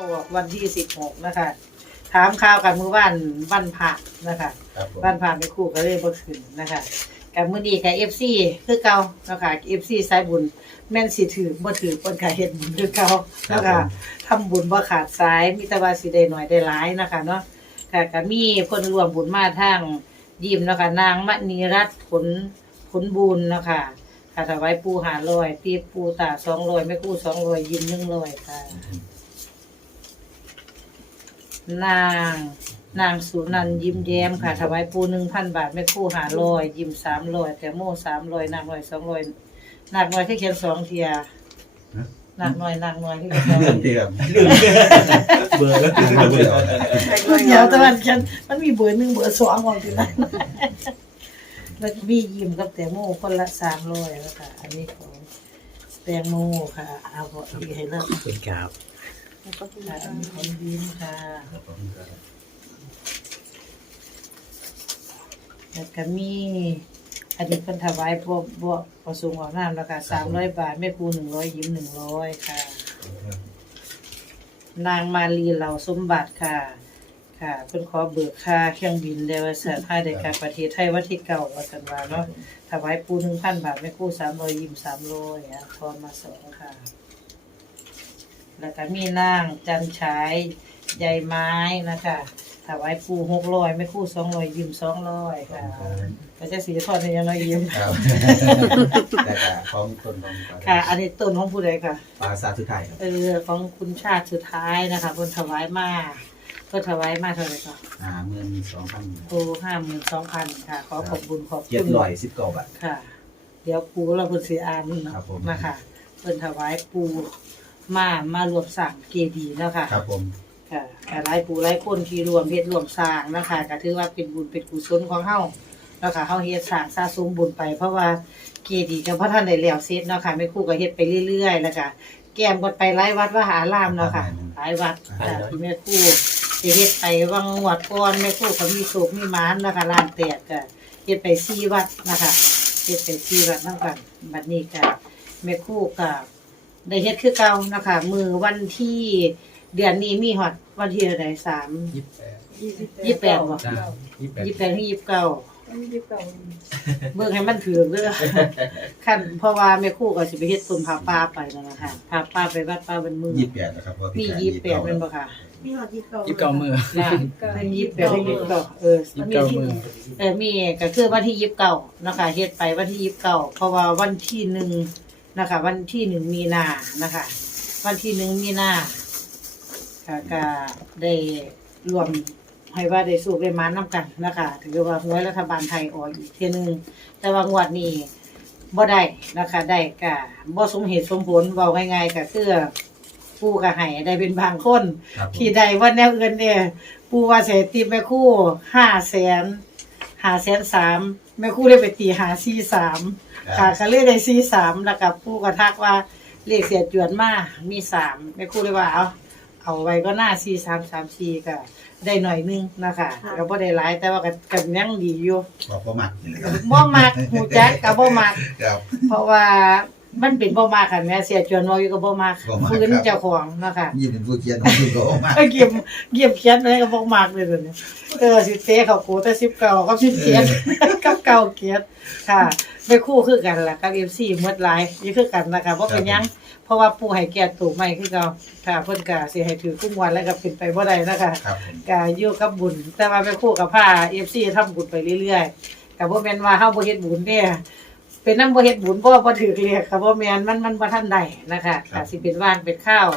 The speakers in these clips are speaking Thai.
ออกวันที่สิบหกนะคะ ถามข่าวกันเมื่อวานวันผักนะคะ ครับผมวันผักไม่คู่ก็เลยบ่ขึ้นนะคะกับมื้อนี้กับ FC คือเก่าเนาะค่ะ FC สายบุญแม่นสิถือบ่ถือเพิ่นก็เฮ็ดบุญคือเก่าเนาะค่ะทำบุญบ่ขาดสายมีแต่ว่าสิได้น้อยได้หลายนะคะเนาะค่ะก็มีเพิ่นร่วมบุญมาทางยิมเนาะค่ะนางมณีรัตน์ผลผลบุญเนาะค่ะค่ะถวายปู500ตีปูตา200แม่ครู่200ยิม100ค่ะ นาง นางสุนันท์ยิ้มแย้มค่ะถวายปูหนึ่งพันบาทแม่ครู่หาลอยยิ้มสามลอยแต่โม่สามลอยนางลอยสองลอยนางลอยที่เขียนสองเทียนางลอยนางลอยที่เขียนสองเรื่องที่ครับเบอร์แล้วเบื่อเดี๋ยวแต่มันเขียนมันมีเบอร์หนึ่งเบอร์สองของที่นั่นแล้วก็มียิ้มกับแต่โม่คนละสามลอยแล้วค่ะ อันนี้ของแตงโมค่ะเอาบอดีให้เลิกขอบคุณค รับค่ะอันนี้ของยิ้มค่ะครับผมครับแล้วก็มีอันนี้เพิ่นถวายพวกบวประสงค์ออกน้ำแล้วค่ะสามร้อยบาทแม่ครูหนึ่งร้อยยิ้มหนึ่งร้อยค่ะ นางมาลีเหล่าสมบัติค่ะ ค่ะเพิ่นขอเบิกค่าเครื่องบินได้ว่าสัตว์ให้ได้กลับประเทศไทยวันที่เก่าว่าสันว่าเนาะถวายปูหนึ่งพันบาทแม่ครูสามร้อยยิ้มสามร้อยอะทอนมาสองค่ะ แล้วก็มีนางจันฉายใยไม้นะคะถวายปูหกร้อยแม่ครูสองร้อยยิ้มสองร้อยค่ะก็จะสีทอดในยังน้อยยิ้มครับแต่ก็ของต้นของค่ะ อันนี้ต้นของผู้ใดค่ะปลาซาสุดท้ายครับเออของคุณชาติสุดท้ายนะคะคนถวายมาก็ถวายมาเท่าไหร่คะอ่าเงินสองพันโอ้ห้าหมื่นสองพันค่ะ ขอขอบบุญขอบเจ็ดคุณร้อยสิบเก้าบาทค่ะ เดี๋ยวปูเราเพิ่นสิอ่านเนาะครับผมนะคะเพิ่นถวายปู มามารวมสร้างเกดีย์เนาะค่ะ ครับผม ค่ะแต่หลายผู้หลายคนที่รวมเฮ็ดรวมสร้างนะคะก็ถือว่าเป็นบุญเป็นกุศลของเฮาแล้วค่ะเฮาเฮ็ดสร้างสะสมบุญไป เพราะว่าเกดีย์ก็บ่ทันได้แล้วเสร็จเนาะค่ะแม่ครูก็เฮ็ดไปเรื่อยๆแล้วก็แก้มกันไปหลายวัดว่าหารามเนาะค่ะหลายวัด ค่ะที่แม่ครูสิเฮ็ดไปวังงวดก่อนแม่ครูก็มีโศกมีหมานนะคะลานแตกก็เฮ็ดไป4วัดนะคะเฮ็ดไป4วัดนำกันบัดนี้ก็แม่ครูก็ ได้เฮ็ดคือเก่านะคะ มือวันที่เดือนนี้มีฮอดวันที่เท่าไหร่สามยี่สิบแปดยี่สิบแปดบ่ยี่สิบแปดยี่สิบแปดที่ยี่สิบเก้ายี่สิบเก้าเบิ่งให้มันถือเด้อคันเพราะว่าแม่ครู่ก็สิไปเฮ็ดต้นผาป่าไปนั่นล่ะค่ะผาป่าไปวัดป่าบันมือยี่สิบแปดนะครับเพราะมีพี่ยี่สิบแปดเป็นบ่ค่ะมีหอดยี่สิบเก้ายี่สิบเก้ามือน่ะเป็นยี่สิบแปดที่ยี่สิบเก้าเออยี่สิบมีเก้าที่มือ เออมีก็คือวันที่ยี่สิบเก้านะคะเฮ็ดไปวันที่ยี่สิบเก้าเพราะว่าวันที่หนึ่ง นะคะ วันที่หนึ่งมีนานะคะ วันที่หนึ่งมีนาค่ะก็ได้รวมให้ว่าได้สูกได้มานำกันนะคะถือว่าหวยรัฐบาลไทยออกอีกเทียหนึงแต่ว่างวดนี้บ่ได้นะคะ ได้ก็บ่สมเหตุสมผลเว้าง่ายๆก็คือผู้ก็ให้ได้เป็นบางคนครับผมที่ใดว่าแนวอื่นเนี่ยปูว่าเสติแม่คู่ห้าแสนห้าแสนสามแม่คู่ได้ไปตีหาสี่สาม ค่ะก็เลยได้สี่สามแล้วกับผู้ก็ทักว่าเลขเสียจวนมามีสามแม่คู่เลยว่าเอาเอาไว้ก็หน้าสี่สามสามสี่ก็ได้หน่อยนึงนะคะก็บ่ได้หลายแต่ว่าก็ก็ยังดีอยู่บอกประมาทนี่แหละครับบ่มักหูจักก็บ่มักครับเพราะว่า มันเป็นบ่มักค่ะแม่เสียจวนเว้าอยู่ก็บ่มักบ่มักพื้นครับเจ้าของนะคะยี่เป็นผู้เขียนของพี่ก็ออกมาเออเก็บเก็บเขียนอะไรก็บอกมากเลยเดี๋ยวนี้เออสิเตะเขาโกแต่สิบเก่ากับสิบเขียนกับเก่าเขียนค่ะไปคู่คือกันล่ะกับเอฟซีเมื่อหลายนี่คือกันนะคะเพราะเป็นหยังเพราะว่าผู้ให้แก่ตู่ใหม่คือเก่าค่ะเพิ่นก็สิให้ถือคุ้มวันแล้วก็เป็นไปบ่ได้นะคะ ครับผมก็อยู่กับบุญ แต่ว่าไปคู่กับผ้าเอฟซีทำบุญไปเรื่อยๆก็บ่แม่นว่าเฮาบ่เฮ็ดบุญเด้ เป็นนำบ่เฮ็ดบุญบ่บ่ถือเรียกค่ะบ่แม่นมันมันบ่ทันได้นะคะก็สิเป็นว่างเป็นข้าว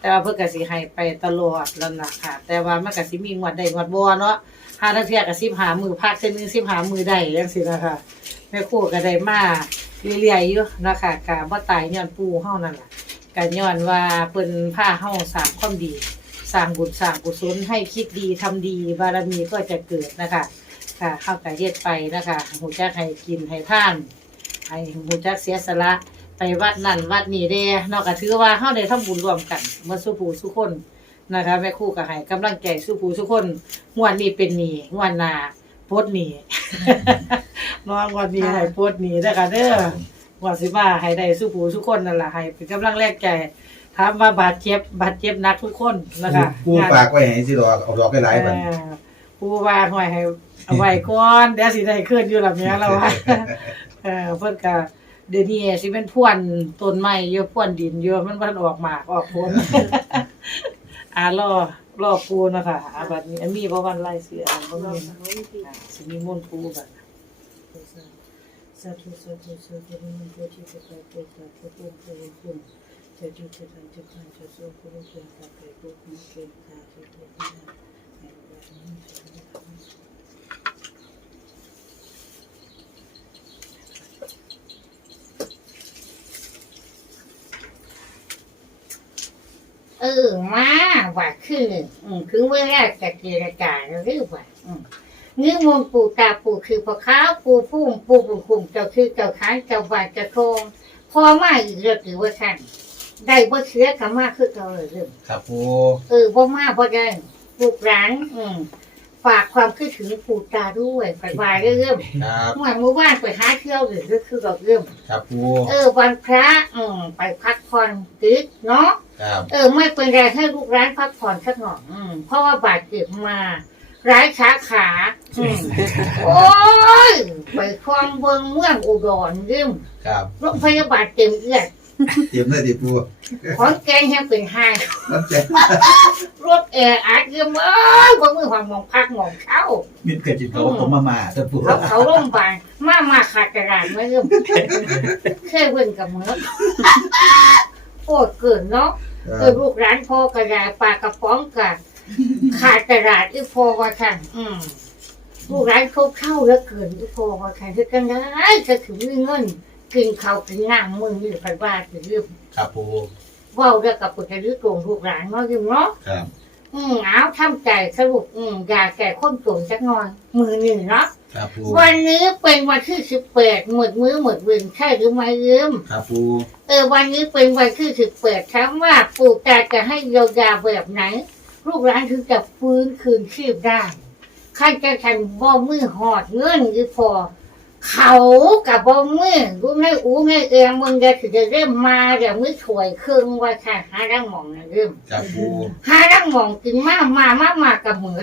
แต่ว่าเพิ่นก็สิให้ไปตลอดแล้วนะค่ะ แต่ว่ามันก็สิมีงวดได้งวดบ่เนาะหาทางเที่ยก็สิบหามือพักเส้นหนึงสิบหามือได้จังซี่นะคะแม่ครูก็ได้มาเรื่อยๆอยู่นะคะก็บ่ตายย้อนปู่เฮานั่นล่ะก็ย้อนว่าเพิ่นพาเฮาสร้างความดี สร้างบุญสร้างกุศลให้คิดดีทำดีบารมีก็จะเกิดนะคะ ค่ะเฮาก็เฮ็ดไปนะคะหูจักให้กินให้ทาน ให้หูจักเสียสละไปวัดนั่นวัดนี้เด้เนาะก็ถือว่าเฮาได้ทำบุญร่วมกันเมื่อสู่ผู้สุคนนะคะแม่ครู่ก็ให้กำลังใจสู่ผู้สุคนงวดนี้เป็นหนี้งวดหน้าโพดหนี้เนาะงวดนี้ให้โพดหนี้เด้อค่ะเด้อครับผมงวดสิมาให้ได้สู่ผู้สุคนนั่นล่ะให้เป็นกำลังแรกใจถามว่าบาดเจ็บบาดเจ็บหนักทุกคนนะคะกูฝากไว้ให้สิดอกเอาดอกหลายๆบัดเออผู้ว่าหอยให้เอาไว้ก่อนเดี๋ยวสิได้ขึ้นอยู่ละแม่เราว่า เออเพิ่นก็เดี๋ยวนี้สิเป็นพ่วนต้นไม้เยอะพ่วนดินเยอะมันบ่ทันออกหมากออกผล อ่ารอรอปูนะคะอ่าบัดนี้อันมีบ่วันไล่เสียอันบ่มีอ่าสิมีมนต์ปูบัดสาธุสาธุสาธุมันโพธิสัตว์โพธิสัตว์โพธิสัตว์โพธิสัตว์จะจุดจะทันจะพันจะสู้ผู้รู้เกี่ยวกับใครผู้รู้เกี่ยวกับที่เกี่ยวกับในวันนี้ เออมาว่าคืออืมถึงเวลาจะเจรจาแล้วหรือว่าอืมนี่มนต์ปู่ตาปู่คือพ่อข้าวปู่พุ่มปู่บุญคุมเจ้าคือเจ้าค้านเจ้าบาดเจ้าโคงพอมาอีกเรื่องถือว่าท่านได้บ่เชื้อกับมาคือเก่าเลยเรื่องครับปูเออบ่มาบ่ได้ปลูกร้านอืม ฝากความคิดถึงปู่ตาด้วยไปว่าเรื่องครับเมื่อเมื่อวานไปหาเที่ยวหรือก็คือดอกเรื่องครับปูเออวันพระอืมไปพักผ่อนตึกเนาะครับเออไม่เป็นไรให้ลูกร้านพักผ่อนสักหน่อยอืมเพราะว่าบาดเจ็บมาร้ายขาขาอืมโอ้ยไปคลองเบิงเมืองอุดรยืมครับโรงพยาบาลเต็มเอียด เตรียมเลยดิปูขอนแกงแห้งเป็นไห้น้ำใจรถแอร์อัดยืมเอ้ยบ่มือความมองพักมองเข้ามีเกิดจิตโตผมมามาตะปูเขาเขาโรงพยาบาลมามาขาดกระดาษไม่ยืมแค่เว้นกับมือโคตรเกินเนาะคเอรัอบลูกร้านพ่อกระดาษปลากระป๋องกันขาดกระดาษอีพอว่าท่านอืมลูกร้านเขาเข้าแล้วเกินอีพอว่าท่านคือกันได้จะถือมีเงิน กินข้าวกินน้ำมึงนี่ไปว่าถือยืมครับปูเว่าเรื่องกับปุถุชนโกงลูกหลานเนาะยืมเนาะครับอืมเอาทำใจสรุปอืมอยาแก่คนโกงจักหน่อยมือหนึ่งเนาะครับปูวันนี้เป็นวันที่สิบแปดหมดมือหมดเวรใช่หรือไม่ยืม ครับปูเออวันนี้เป็นวันที่สิบแปดถามว่าปู่ตาจะให้เยียวยาแบบไหน ลูกหลานถึงจะฟื้นคืนชีพได้ข้าจะทันบ่มือหอดเงินหรือพอ เขากับบ่มือรู้ในอูในเอียงมึงจะถึงจะเริ่มมาเดี๋ยวมือถวยครึ่งว่าค่ะหาดังหมองนะเริ่มครับปูหาดังหมองกินมากมามากมากับมือ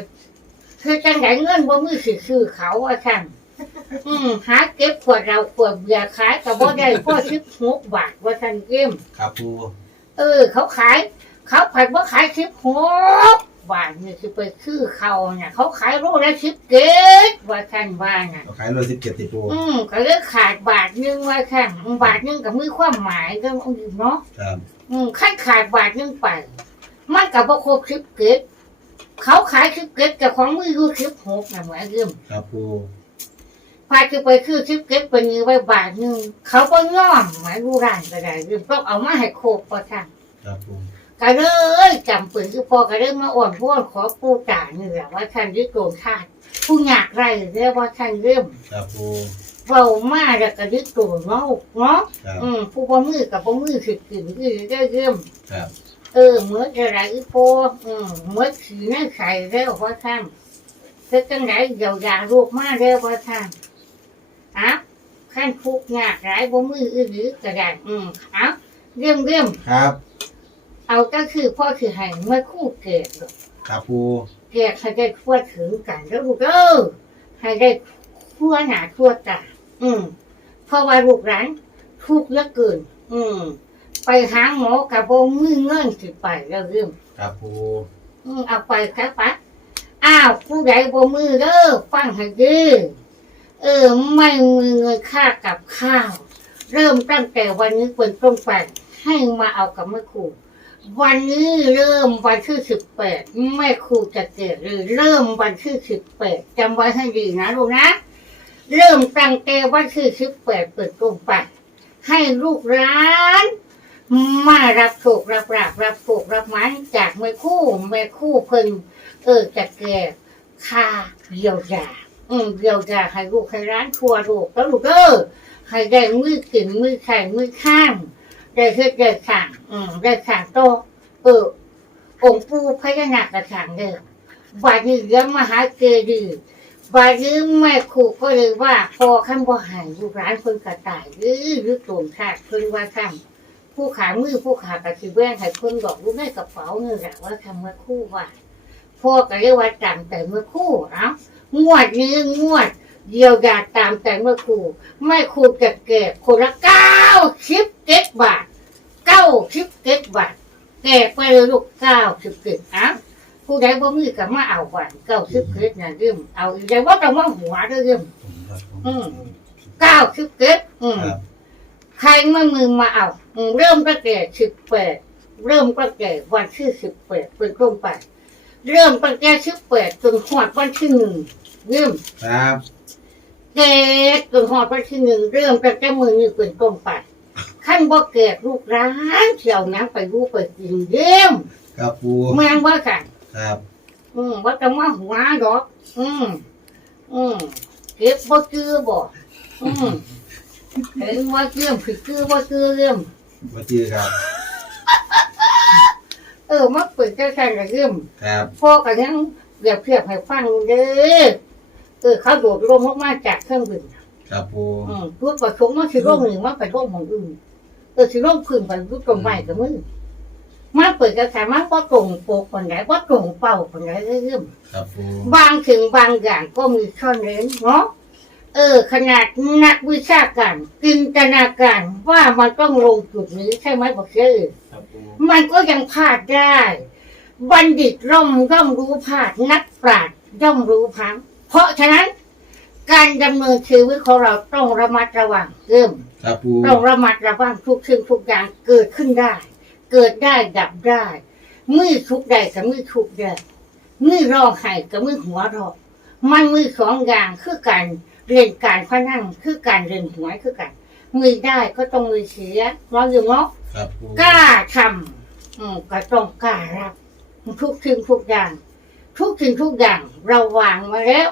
คือจังไดเงินบ่มือสิซื้อเขาว่าค่ะอืมหาเก็บขวดเราขวดเบียร์ขายกับบ่ได้พ่อชิบหกบาทว่าท่านเก้มครับปูเออ เขาขาย เขาผัดว่าขายชิบหก บาทนี่คือไปคือเขาเนี่ยเขาขายโลละชิบเกตว่าท่านว่าน่ะเราขายร้อยสิบเจ็ดติปูอืมก็เลยขาดบาทหนึงว่าท่านบาทหนึงกับมือความหมายก็เอาอยู่เนาะครับ อืมขั้นขาดบาทหนึงไปมันกับว่าครบชิบเกตเขาขายชิบเกตกับของมืออยู่ชิบหกนะเหมือนเดิมครับปูพาคือไปคือชิบเกตไปนี้ไว้บาทหนึงเขาก็ย่อมหมายรู้ร้านก็ได้คือต้องเอามาให้ครบว่าท่านครับปู ก็เลยจำปืนคือพอก็เลยมาอ่อนพ้อนขอปูจ่านี่แหละว่าท่านยึดโกงชาติผู้อยากไรเรียกว่าท่านเริ่มครับปูเรามาแล้วก็ยึดโกงเนาะเนาะครับอืมผู้บ่มือกับบ่มือสิกินคือได้เริ่มครับเออเหมื่อนจะไรอีโพอืมเหมื่อนสีนั่นไข่แล้วว่าท่านเพื่อจังไหนเดี๋ยวยาลูกมาแล้วว่าท่านอะขั้นทุกข์ยากไรบ่มืออื้อหรือก็ได้อืมเอะเริ่มเริ่มครับ เอาก็คือพ่อคือให้เมื่อคู่เกิดครับปูแกให้ได้ทั่วถึงกันแล้วลูกเออให้ได้ทั่วหนาทั่วตาอืมเพราะว่าลูกหลานทุกข์เหลือเกิน อืม ไปหาหมอกับโบมือเงินสิไปแล้วเรื่องครับปูอืมเอาไปครับปะอ้าวผู้ใดโบมือเด้อฟังให้ดีเออ ไม่มีเงินค่ากับข้าว เริ่มตั้งแต่วันนี้เป็นต้นไปให้มาเอากับแม่ครู วันนี้เริ่มวันที่สิบแปดแม่ครูจะเกิดหรือเริ่มวันที่สิบแปดจำไว้ให้ดีนะลูกนะ เริ่มตั้งแต่วันที่สิบแปดเปิดตรงไปให้ลูกร้านมารับโชครับรับรับโชครับมันจากแม่ครู่แม่ครู่เพิ่นเออจะแก่ค่าเยียวยาอืมเยียวยาให้ลูกให้ร้านทัวลูกแล้วลูกเออให้ได้มือกินมือไข่มือข้าง ได้เฮ็ดได้สั่งอืมได้สั่งโตะเออองค์ปู่พญานาคกระสั่งเด้อบาดีเรื่องมหาเกดีบาดีแม่ครูก็เลยว่าพอขั้นบ่หายลูกร้านเพิ่นกระต่ายหรือหรือโกงชาติเพิ่นว่าขั้นผู้ขามือผู้ขากระคือแว่งให้เพิ่นดอกรู้ในกระเป๋าเงินแหละว่าทำเมื่อคู่ว่าพ่อก็เรียกว่าตามแต่เมื่อคู่เอ้างวดนี้งวด เยียวยาตามแต่เมื่อคู่ไม่คู่จะเก็บคนละเก้าสิบเจ็ดบาทเก้าสิบเจ็ดบาทแก่ไปเลยลูกเก้าสิบเจ็ดอ้าวผู้ใดบ่มีก็มาเอาวันเก้าสิบเจ็ดนะยืมเอาอีกแต่ว่าต้องมาหัวเด้อยืมอืมเก้าสิบเจ็ดอืมครับใครเมื่อมือมาเอาอืมเริ่มตั้งแต่สิบแปดเริ่มตั้งแต่วันที่สิบแปดเป็นต้นไป เริ่มตั้งแต่สิบแปดจนหอดวันที่หนึ่งเริ่มครับ เกตจนหอดวันที่หนึ่งเริ่มตั้งแต่มือนี้เป็นต้นไปขั้นบ่เกตลูกร้านเที่ยวน้ำไปรูไปกินเยี่ยมครับปูเมืองว่ากันครับ อืมว่าจะมาหัวดอก อืมอืมเก็บบ่จื้อบ่อืมเห็นว่าเกี่ยมผิดจื้อบ่จื้อเรื่องมาจือครับ เออมาเปิดเจ้าชายกับเรื่องครับพ่อกันยังเปรียบเทียบให้ฟังเด้อ เออเขาโดดลงมาจากเครื่องบินครับปูอืมรูปประสงค์มันคือโรคหนึ่งมันเป็นโรคของอื่นเออคือโรคพื้นไปรูปตรงใหม่กับมือมาเปิดกระแสมาว่าตรงโปกคนไหนว่าตรงเป่าคนไหนเรื่องครับปูบางถึงบางอย่างก็มีช่อนเร้นเนาะเออ ขนาดนักวิชาการจินตนาการว่ามันต้องลงจุดนี้ใช่ไหมบอกเชื่อ ครับปูมันก็ยังพลาดได้ บัณฑิตร่อมย่อมรู้พลาด นักปราชญ์ย่อมรู้พัง เพราะฉะนั้น การดำเนินชีวิตของเราต้องระมัดระวังเริ่มครับปูต้องระมัดระวังทุกสิ่งทุกอย่างเกิดขึ้นได้ เกิดได้ดับได้มือทุกใดกับมือทุกใดมือร้องไห้กับมือหัวเราะมันมือสองอย่างคือการเรียนการพนันคือการเรียนหวยคือกันมือได้ก็ต้องมือเสียร้องอยู่เนาะครับปูกล้าทำอืมก็ต้องกล้ารับทุกสิ่งทุกอย่าง ทุกสิ่งทุกอย่างเราวางมาแล้ว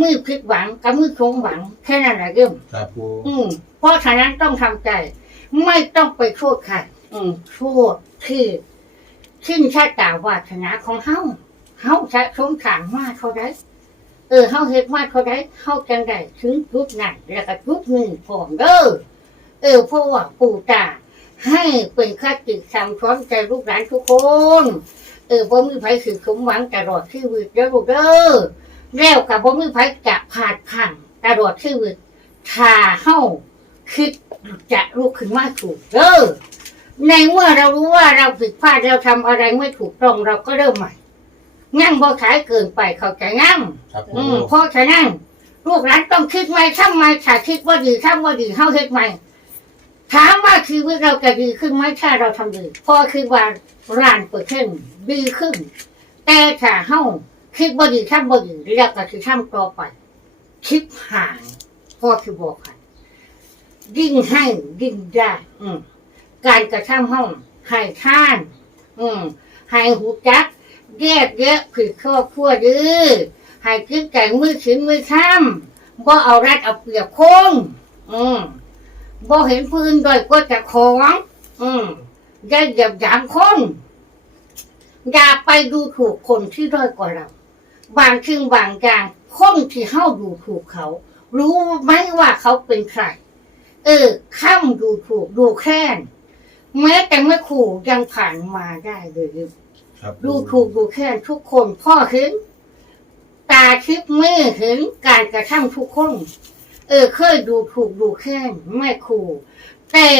มือผิดหวังกับมือสมหวังแค่นั้นแหละเรื่องครับปูอืมเพราะฉะนั้นต้องทำใจ ไม่ต้องไปโทษใครอืมโทษที่ขึ้นชาตาวาสนาของเฮาเฮาจะสมถางมากเขาได้เออเฮาเฮ็ดมากเขาได้เฮาจังได้ถึงจุดนั้นแล้วก็จุดหนึ่งพร้อมเด้อเออเพราะว่าปู่ตาให้เป็นคติคำสอนใจลูกหลานทุกคน เออบ่มีไผสิสมหวังตลอดชีวิตเด้อลูกเด้อแล้วกับบ่มีไผจะผ่านพังตลอดชีวิตถ้าเฮาคิดจะลุกขึ้นมาถูกเด้อในเมื่อเรารู้ว่าเราผิดพลาดเราทำอะไรไม่ถูกต้องเราก็เริ่มใหม่งั้งบ่ขายเกินไปเข้าใจงั้งครับปูอืมเพราะฉะนั้นลูกหลานต้องคิดใหม่ทำใหม่ถ้าคิดว่าดีทำว่าดีเฮาเฮ็ดใหม่ ถามว่าชีวิตเราจะดีขึ้นไหมถ้าเราทำดีพอคือว่าร้านเปิดขึ้นดีขึ้น แต่ถ้าเฮาคิดบ่ดีทำบ่ดีแล้วก็คือทำต่อไปคิดห่างพ่อคือบอกค่ะยิ่งให้ยิ่งได้อืมการกระทำห้องให้ท่าน อืมให้หูจักแยกแยอะผิดครอบครัวดื้อให้คิดใจมือถึงมือข้ามบ่เอารัดเอาเปรียบคงอืม บ่เห็นพื้นด้วยก็จะของ อืมอย่าเหยียบหยามคน อย่าไปดูถูกคนที่ด้อยกว่าเรา บางสิ่งบางอย่างคนที่เฮาดูถูกเขา รู้ไหมว่าเขาเป็นใคร เออ ข้ามดูถูกดูแค้นแม้แต่เมื่อขู่ยังผ่านมาได้เลยครับปูดูถูกดูแค้นทุกคนพ่อเห็นตาทิพย์ไม่เห็นการกระทำทุกคน เออเคยดูถูกดูแค้นแม่ครูแต่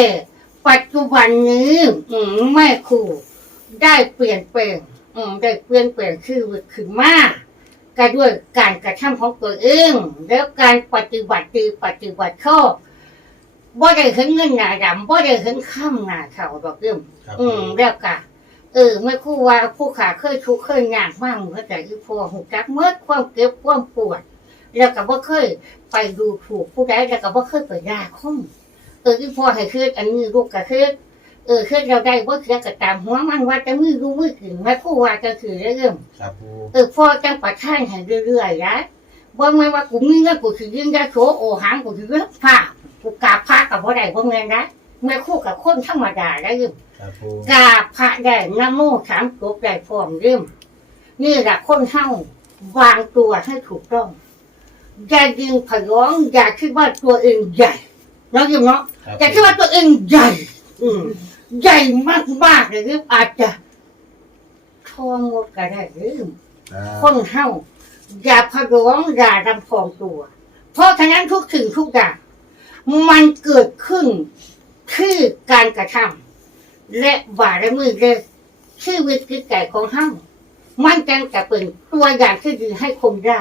ปัจจุบันนี้อืมแม่ครูได้เปลี่ยนแปลงอืมได้เปลี่ยนแปลงชีวิตขึ้นมากก็ด้วยการกระทำของตัวเองแล้วการปฏิบัติดีปฏิบัติชอบบ่ได้เห็นเงินหนาดำบ่ได้เห็นข้ามหนาเขาดอกเรื่องครับอืปูมแล้วก็เออไม่คู่ว่าผู้ขาเคยทุกข์เคยยากมากเหมือนแต่ที่พอหูจักเมื่อความเก็บความปวด แล้วก็บ่เคยไปดูถูกผู้ใดแล้วก็บ่เคยไปด่าคนเออที่พ่อให้คืดอันนี้ลูกก็คืดเออคืดเราได้บ่เสียก็ตามหัวมันว่าจะมือรู้มือถึงแม่คู่ว่าจะถือเรื่องครับปูเออพ่อจังประทานให้เรื่อยๆนะบ่แม่นว่ากูมีเงินกูสิยิงยาโสโอหังกูสิเลือกผ้ากูกราบพระกับบ่ได้บ่แม่นนะแม่คู่กับคนธรรมดาได้อยิมครับปูกราบพระได้นะโมสามจบได้พร้อมเริ่มนี่แหละคนเฮาวางตัวให้ถูกต้อง อย่ายิงผยองอย่าคิดว่าตัวเองใหญ่แล้วยิมเนาะครับอย่าคิดว่าตัวเองใหญ่ อืมใหญ่มากๆเลยหรืออาจจะทองหมดก็ได้หรือคนเฮาอย่าพะร้องอย่ารำพองตัว เพราะฉะนั้นทุกสิ่งทุกอย่างมันเกิดขึ้นที่การกระทำและบารมีและชีวิตจิตใจของเฮามันจังจะเป็นตัวอย่างที่ดีให้คนได้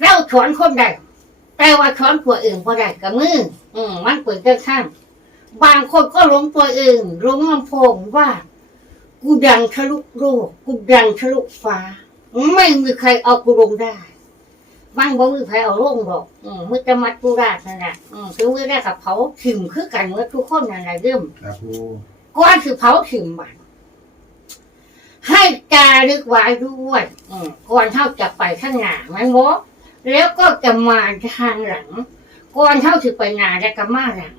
เราสอนคนได้ แต่ว่าสอนตัวเองพอได้กับมือ อืมมันเปิดเรื่องข้าง บางคนก็หลงตัวเองหลงลำโพงว่า กูดังทะลุโลกกูดังทะลุฟ้า ไม่มีใครเอากูลงได้บางบ่มีใครเอาลงหรอก อืมมือจะมัดกูราดนั่นแหละอืมถึงมือได้กับเผาถิ่มคือกันเมื่อทุกคนนั่นแหละเริ่มครับปูก่อนคือเผาถิ่มมันให้จารึกไว้ด้วย อืมก่อนเท่าจะไปข้างหน้าไหมโม แล้วก็จะมาทางหลังก่อนเท่าจะไปหน้าแล้วก็มาหลัง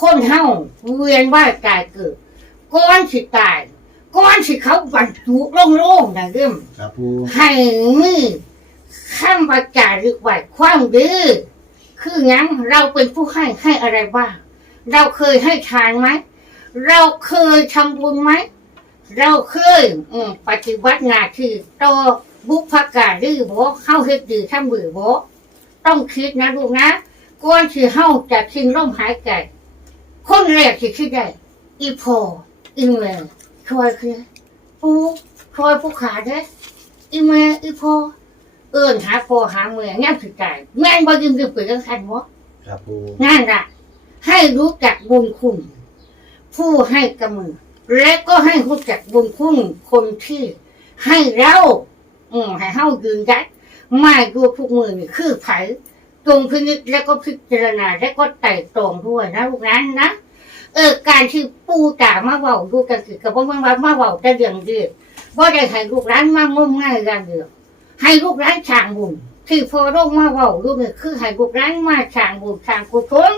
คนเท่าเวียนว่ายตายเกิดก่อนสิตายก่อนสิเขาบรรจุโล่งๆนะเริ่มครับปูให้มือข้ามวาจารึกไว้ความดื้อคืองั้นเราเป็นผู้ให้ให้อะไรบ้างเราเคยให้ทานไหมเราเคยทำบุญไหมเราเคยอืมปฏิบัติหน้าที่ต่อ บุพการดื้อบ่เข้าเฮ็ดดีทำบือบ่ต้องคิดนะลูกนะก่อนที่เฮาจะทิ้งลมหายใจคนแรกที่คิดได้ อีพออีเมลช่วยคือปูช่วยผู้ขาเด้อีแม่อีพ่อเอิ้นหาพ่อหาแม่งานสุดใจแม่นบ่ยืมยืมไปจังซั่นบ่ครับปูงานละให้รู้จักบุญคุณ ผู้ให้กำมือและก็ให้รู้จักบุญคุณคนที่ให้เราอืมให้ เฮายืนยัดมาดูทุกมือนี่คือไผตรงพินิจแล้วก็พิจารณาแล้วก็ไต่ตรองด้วยนะลูกนั้นนะเออการที่ปูตามาเว้าดูกันคือกับว่ามามาเว้าแต่เรื่องเดียวว่าได้ให้ลูกร้านมางมง่ายอย่างเดียวให้ลูกร้านช่างบุญที่พอลงมาเว่าลูกนี่คือให้ลูกร้านมาช่างบุญช่างกุศล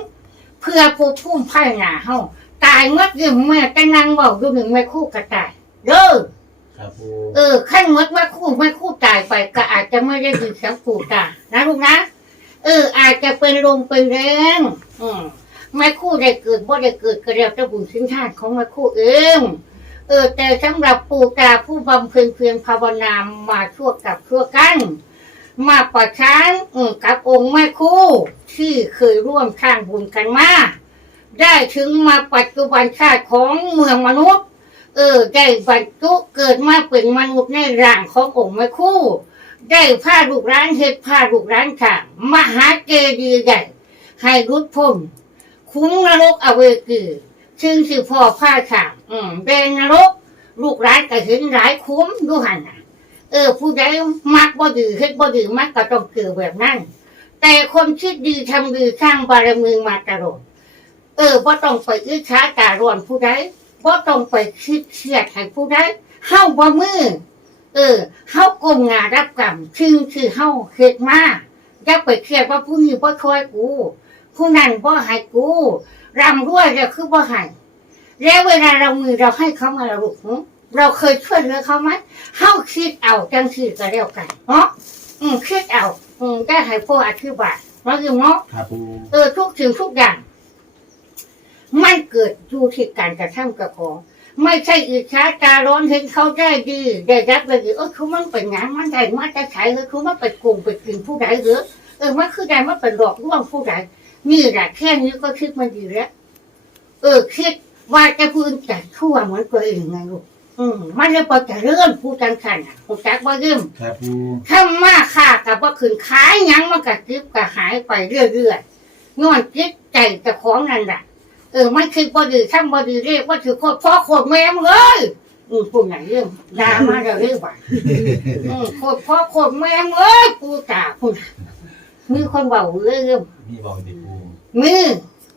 เพื่อผู้พุ่มไพ่หนาเฮาตายเมื่อยิ่งแม่แต่นางเว่าลูหนึ่งไม่คู่กระตายเด้อ ครับปูเออขั้นมื่อว่าคู่ไม่คู่ตายไปก็อาจจะไม่ได้ยินเสียงปู่ตานะลูกนะ เออ อาจจะเป็นลมเป็นแรงอืมไม่คู่ได้เกิดบ่ได้เกิดก็เรียกจะบุญสิ้นทานของไม่คู่เองเออแต่สำหรับปู่ตาผู้บำเพ็ญเพียรภาวนามาชั่วกับชั่วกัน มาประชานกับองค์แม่คู่ ที่เคยร่วมทางบุญกันมา ได้ถึงมาปัจจุบันชาติของเมืองมนุษย์ เออ ได้บรรจุเกิดมาเป็นมนุษย์ในร่างขององค์แม่คู่ ได้ผ้าลูกร้านเฮ็ดผ้าลูกร้านข่างมหาเจดีย์ใหญ่ให้รุดพ้นคุ้งนรกอเวกีซึ่งสิพ่อผ้าข่างอืมเดนนรก ลูกร้านก็เห็นหลายคุ้มดูหันนะเออ ผู้ใดมักบ่ดีเฮ็ดบ่ดีมักก็ต้องเกิดแบบนั้น แต่คนคิดดีทำดีสร้างบารมีมาตลอดเออบ่ต้องไปอิจฉาตาร้อนผู้ใด บ่ต้องไปคิดเครียดให้ผู้ใดเฮาบ่มือ เออเฮาก้มหน้ารับกรรมซึ่งที่เฮาเฮ็ดมาอย่าไปเครียดว่าผู้นี้บ่ช่วยกู ผู้นั้นบ่ให้กูร่ำรวยแล้วคือบ่ให้แล้วเวลาเรามือเราให้เขามาเราลูกหึเราเคยช่วยเหลือเขาไหมเฮาคิดเอาจังสิก็แล้วกันเนาะอืมคิดเอา อืมได้ให้พ่ออธิบายว่าคือเนาะครับปูเออทุกสิ่งทุกอย่าง มันเกิดอยู่ที่การกระทำกระของ ไม่ใช่อิจฉาตาร้อนเห็นเขาได้ดีได้รับได้ดีเออเขามันเป็นงานมันได้มาจะใช้เออเขามันไปกลุ่มไปกินผู้ใดหรือเออมันคือได้มันเป็นหลอกลวงผู้ใดนี่แหละแค่นี้ก็คิดมันดีแล้วเออคิดว่าจะพูดจะชั่วเหมือนตัวเองไงลูกอืมมันเลยพอจะเริ่มพูดกันขันอะผมจักว่าเริ่มครับปูถ้ามาค่ากับว่าขืนขายหยังมันก็จิบก็หายไปเรื่อยๆนอนจิตใจเจะของนั่นแหละ เออมันคือบ่ดีทำบ่ดีเรียกว่าถือโคตรพ่อโคตรแม่มึงเลยอืมพูดอย่างเรื่องดามาแล้วเรื่องว่าอืมโคตรพ่อโคตรแม่มึงเอ้ยกูจ่าพูดมีคนเบาเรื่องมีบอกติปูมือ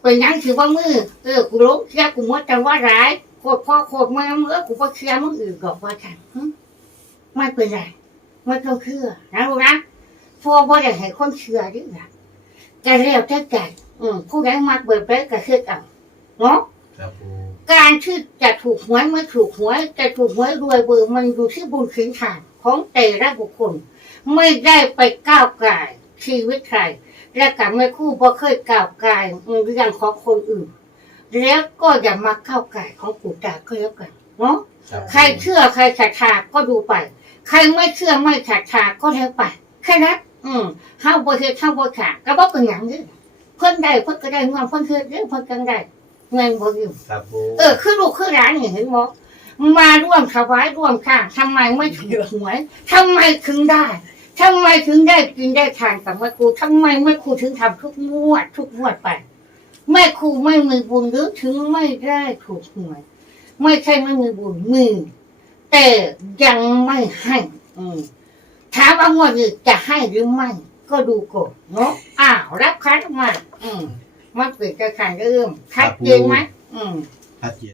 เป็นหยังถือว่ามือเออกูหลงเชื่อกูมัวแต่ว่าร้ายโคตรพ่อโคตรแม่มึงเออกูก็เชื่อมึงอื่นบอกว่าฉันหึไม่เป็นไรไม่ต้องเชื่อนะลูกนะพ่อว่าอยากให้คนเชื่อดิล่ะแกแล้วแต่ใจอืมผู้ใดมักเบิดไปก็เชื่อเอา เนาะครับปูการที่จะถูกหวยไม่ถูกหวยจะถูกหวยรวยเบอร์มันอยู่ที่บุญสินทานของแต่ละบุคคล ไม่ได้ไปก้าวไก่ายชีวิตใคร และกับแม่ครู่บ่เคยก้าวไก่ายเรื่องของคนอื่น แล้วก็อย่ามาเข้าไก่ของปู่ตาก็แล้วกันเนาะครับใครเชื่อใครศรัทธาก็ดูไป ใครไม่เชื่อไม่ศรัทธาก็แล้วไปแค่นั้นอืมห้าบ่เฮ็ดห้าบ่ขาดก็บ่เป็นหยังเด้อเพิ่นได้เพิ่นก็ได้เงินเพิ่นเฮ็ดเด้อเพิ่นก็ได้ เงินบ่อยู่ครับปูเออคือลูกคือหลานนี่เห็นบ่มาร่วมถวายร่วมข้างทำไมไม่ถูกหวยทำไมถึงได้ทำไมถึงได้กินได้ทานกับแม่ครูทำไมแม่ครูถึงทำทุกงวด ทุกงวดไป แม่ครูไม่มีบุญหรือถึงไม่ได้ถูกหวยไม่ใช่ไม่มีบุญมีแต่ยังไม่ให้อืมถามว่างวดนี้จะให้หรือไม่ ก็ดูก่อนเนาะอ้าวรับคัดมา อืม มันเปิดกระขายเริ่มชัดเจนไหมอืม ชัดเจน